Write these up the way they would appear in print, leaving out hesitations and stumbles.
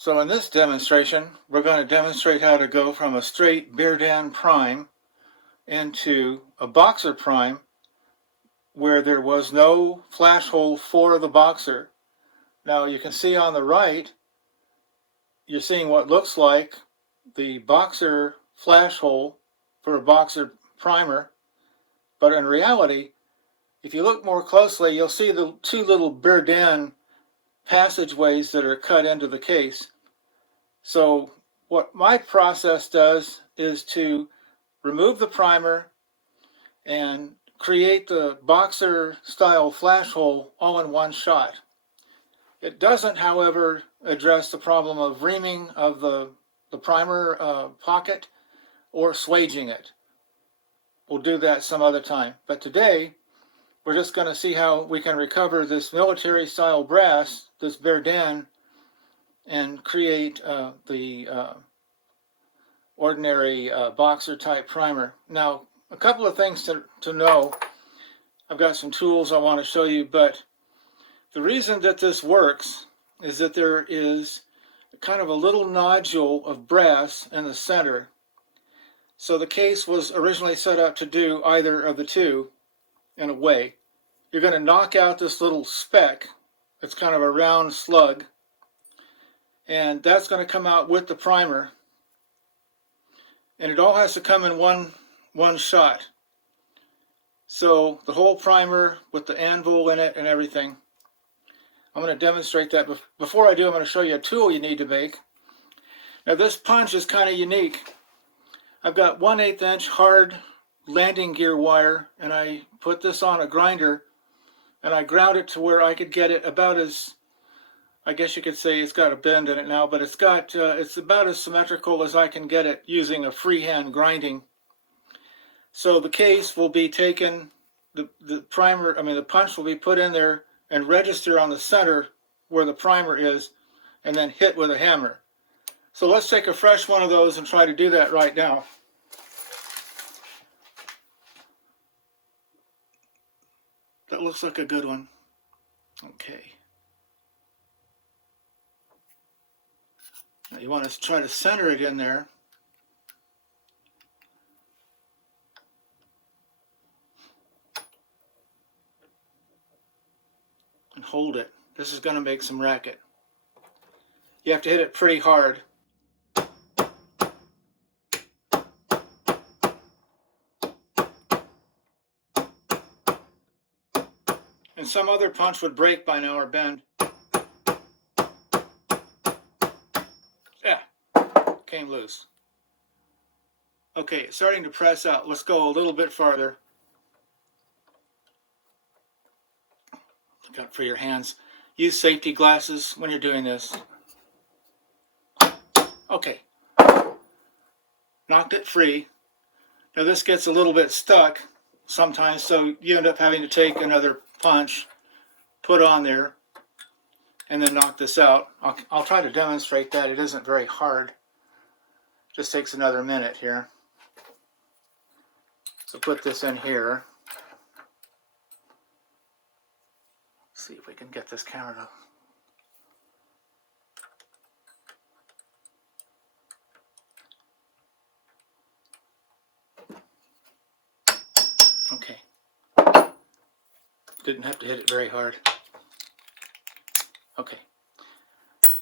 So in this demonstration, we're going to demonstrate how to go from a straight Berdan prime into a boxer prime where there was no flash hole for the boxer. Now you can see on the right, you're seeing what looks like the boxer flash hole for a boxer primer, but in reality, if you look more closely, you'll see the two little Berdan passageways that are cut into the case. So what my process does is to remove the primer and create the boxer style flash hole all in one shot. It doesn't, however, address the problem of reaming of the primer pocket or swaging it. We'll do that some other time. But today, we're just going to see how we can recover this military style brass, this Berdan, and create the ordinary boxer type primer. Now, a couple of things to know. I've got some tools I want to show you, but the reason that this works is that there is kind of a little nodule of brass in the center. So the case was originally set up to do either of the two in a way. You're going to knock out this little speck. It's kind of a round slug, and that's going to come out with the primer, and it all has to come in one shot. So the whole primer with the anvil in it and everything. I'm going to demonstrate that. Before I do, I'm going to show you a tool you need to make. Now this punch is kind of unique. I've got 1/8 inch hard landing gear wire, and I put this on a grinder and I ground it to where I could get it about as, I guess you could say it's got a bend in it now, but it's about as symmetrical as I can get it using a freehand grinding. So the case will be taken, the punch will be put in there and register on the center where the primer is, and then hit with a hammer. So let's take a fresh one of those and try to do that right now. That looks like a good one. Okay. Now you want to try to center it in there. And hold it. This is going to make some racket. You have to hit it pretty hard. And some other punch would break by now or bend. Yeah, came loose. Okay, it's starting to press out. Let's go a little bit farther. Look out for your hands. Use safety glasses when you're doing this. Okay. Knocked it free. Now this gets a little bit stuck sometimes, so you end up having to take another punch, put on there, and then knock this out. I'll try to demonstrate that. It isn't very hard. Just takes another minute here. So put this in here. See if we can get this camera to... Okay. Didn't have to hit it very hard. Okay.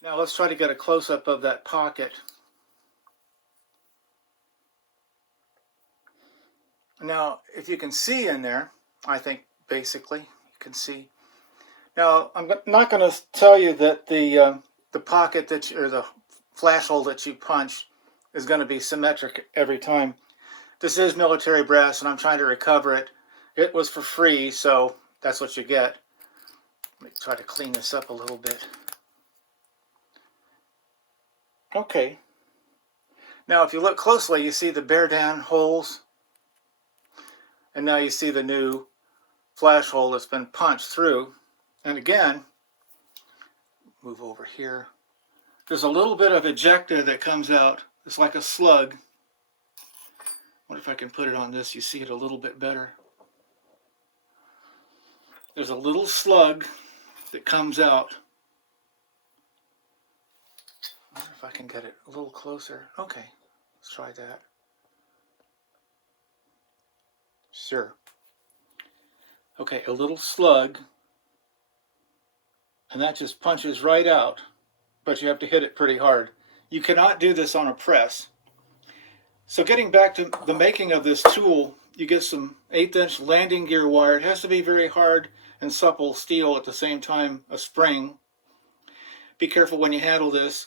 Now let's try to get a close-up of that pocket. Now, if you can see in there, I think basically you can see. Now, I'm not going to tell you that the pocket or the flash hole that you punch is going to be symmetric every time. This is military brass, and I'm trying to recover it. It was for free, so that's what you get. Let me try to clean this up a little bit. Okay. Now, if you look closely, you see the Berdan holes, and now you see the new flash hole that's been punched through. And again, move over here. There's a little bit of ejecta that comes out. It's like a slug. What if I can put it on this? You see it a little bit better. There's a little slug that comes out. if I can get it a little closer. Okay, let's try that. Sure. Okay, a little slug, and that just punches right out, but you have to hit it pretty hard. You cannot do this on a press. So getting back to the making of this tool, you get some 1/8" landing gear wire. It has to be very hard and supple steel at the same time, a spring. Be careful when you handle this.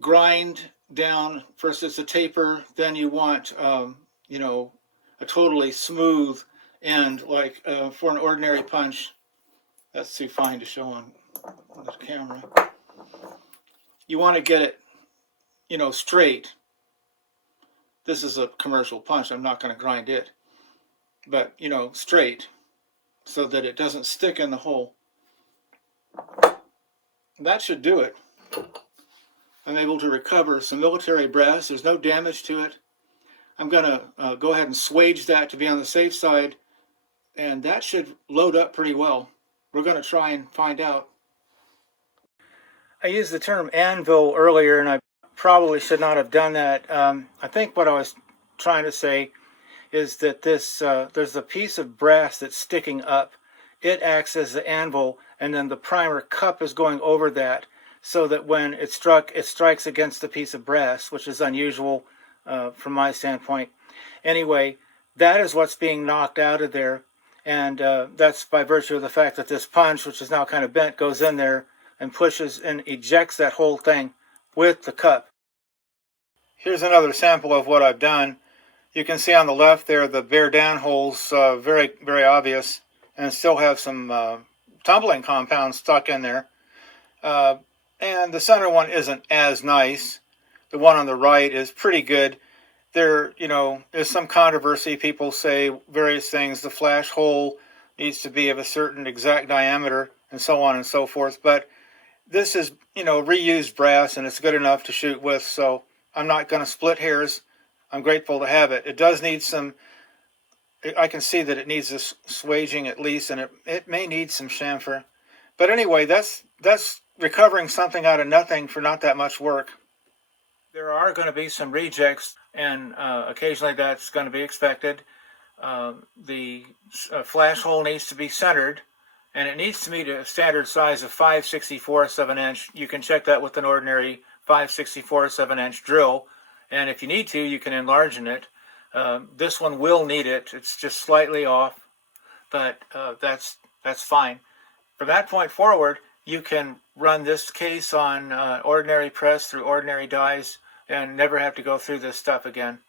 Grind down, first it's a taper, then you want, you know, a totally smooth end, like for an ordinary punch. That's too fine to show on the camera. You want to get it, you know, straight. This is a commercial punch. I'm not going to grind it, but, you know, straight so that it doesn't stick in the hole. That should do it. I'm able to recover some military brass. There's no damage to it. I'm going to go ahead and swage that to be on the safe side, and that should load up pretty well. We're going to try and find out. I used the term anvil earlier, and I probably should not have done that. I think what I was trying to say is that this there's a piece of brass that's sticking up. It acts as the anvil, and then the primer cup is going over that, so that when it strikes against the piece of brass, which is unusual from my standpoint. Anyway, that is what's being knocked out of there, and that's by virtue of the fact that this punch, which is now kind of bent, goes in there and pushes and ejects that whole thing with the cup. Here's another sample of what I've done. You can see on the left there the Berdan holes, very, very obvious, and still have some tumbling compound stuck in there. And the center one isn't as nice. The one on the right is pretty good. There, you know, is some controversy. People say various things. The flash hole needs to be of a certain exact diameter and so on and so forth. But this is, you know, reused brass, and it's good enough to shoot with, so I'm not going to split hairs. I'm grateful to have it. It does need some, I can see that it needs this swaging at least, and it may need some chamfer. But anyway, that's recovering something out of nothing for not that much work. There are going to be some rejects, and occasionally that's going to be expected. The flash hole needs to be centered, and it needs to meet a standard size of 5/64 of an inch. You can check that with an ordinary 5/64 of an inch drill, and if you need to, you can enlarge it. This one will need it. It's just slightly off, but that's fine. From that point forward, you can run this case on ordinary press through ordinary dies and never have to go through this stuff again.